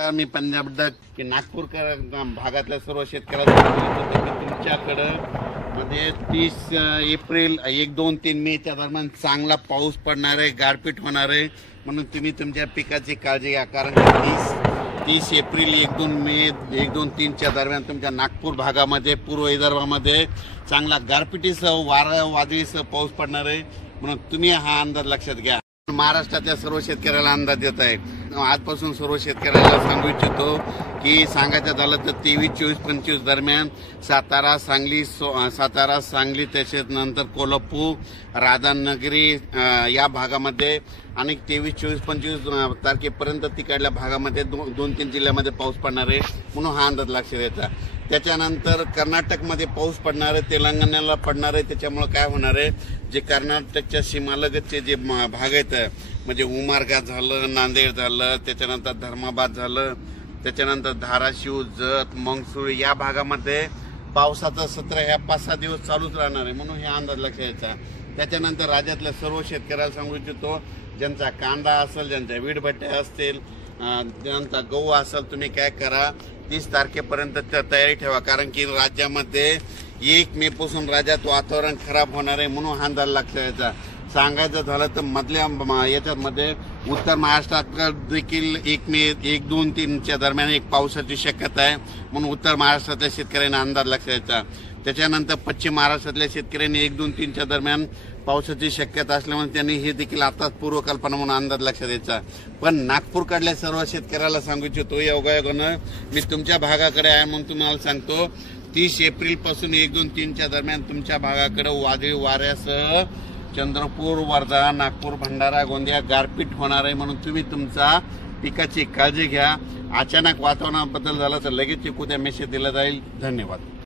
मी पंजाब की नागपूर भागातल्या सर्व शेतकऱ्यांना तुमच्याकडं मध्ये 30 एप्रिल 1, 2, 3 मेच्या दरम्यान चांगला पाऊस पडणार आहे, गारपीट होणार आहे. म्हणून तुम्ही तुमच्या पिकाची काळजी घ्या. कारण 30 एप्रिल 1, 2 मे 1, 2, 3च्या दरम्यान तुमच्या नागपूर भागामध्ये, पूर्व विदर्भामध्ये चांगला गारपिटीसह वादळीसह पाऊस पडणार आहे. म्हणून तुम्ही हा अंदाज लक्षात घ्या. महाराष्ट्राच्या सर्व शेतकऱ्याला अंदाज देत आहे. आजपासून सर्व शेतकऱ्याला सांगू इच्छितो की सांगायचं झालं तर 23, 24, 25 दरम्यान सातारा, सांगली तसेच नंतर कोल्हापूर, राधानगरी या भागामध्ये आणि 23, 24, 25 तारखेपर्यंत तिकडल्या भागामध्ये 2-3 जिल्ह्यामध्ये पाऊस पडणार आहे. म्हणून हा अंदाज लक्षात द्यायचा. त्याच्यानंतर कर्नाटकमध्ये पाऊस पडणार आहे, तेलंगणाला पडणार आहे. त्याच्यामुळे काय होणार आहे, जे कर्नाटकच्या सीमालगतचे जे भाग आहेत म्हणजे उमरगा झालं, नांदेड झालं, त्याच्यानंतर धर्माबाद झालं, त्याच्यानंतर धाराशिव, जत, मंगसूळ या भागामध्ये पावसाचं सत्र ह्या 5-6 दिवस चालूच राहणार आहे. म्हणून हे अंदाज लक्षात द्यायचा. त्याच्यानंतर राज्यातल्या सर्व शेतकऱ्याला सांगू इच्छितो, ज्यांचा कांदा असेल, ज्यांच्या वीटभट्ट्या असतील, ज्यांचा गहू असेल, तुम्ही काय करा 30 तारखेपर्यंत तयारी ठेवा. कारण की राज्यामध्ये 1 मे पासून राज्यात वातावरण खराब होणार आहे. म्हणून हा अंदाज लक्षात द्यायचा. सांगायचं झालं तर मधल्या याच्यामध्ये उत्तर महाराष्ट्रात देखील 1 मे 1, 2, 3च्या दरम्यान एक पावसाची शक्यता आहे. म्हणून उत्तर महाराष्ट्रातल्या शेतकऱ्यांना अंदाज लक्षात द्यायचा. त्याच्यानंतर पश्चिम महाराष्ट्रातल्या शेतकऱ्यांनी 1, 2, 3च्या दरम्यान पावसाची शक्यता असल्यामुळे त्यांनी हे देखील आताच पूर्वकल्पना म्हणून अंदाज लक्षात द्यायचा. पण नागपूरकडल्या सर्व शेतकऱ्याला सांगू इच्छितो, योगायोगानं मी तुमच्या भागाकडे आहे म्हणून तुम्हाला सांगतो, 30 एप्रिल पासून 1, 2, 3च्या दरम्यान तुमच्या भागाकडे वादळी वाऱ्यासह चंद्रपूर, वर्धा, नागपूर, भंडारा, गोंदिया गारपीट होणार आहे. म्हणून तुम्ही तुमचा पिकाची काळजी घ्या. अचानक वातावरणात बदल झाला तर लगेच उद्या मेसेज दिला जाईल. धन्यवाद.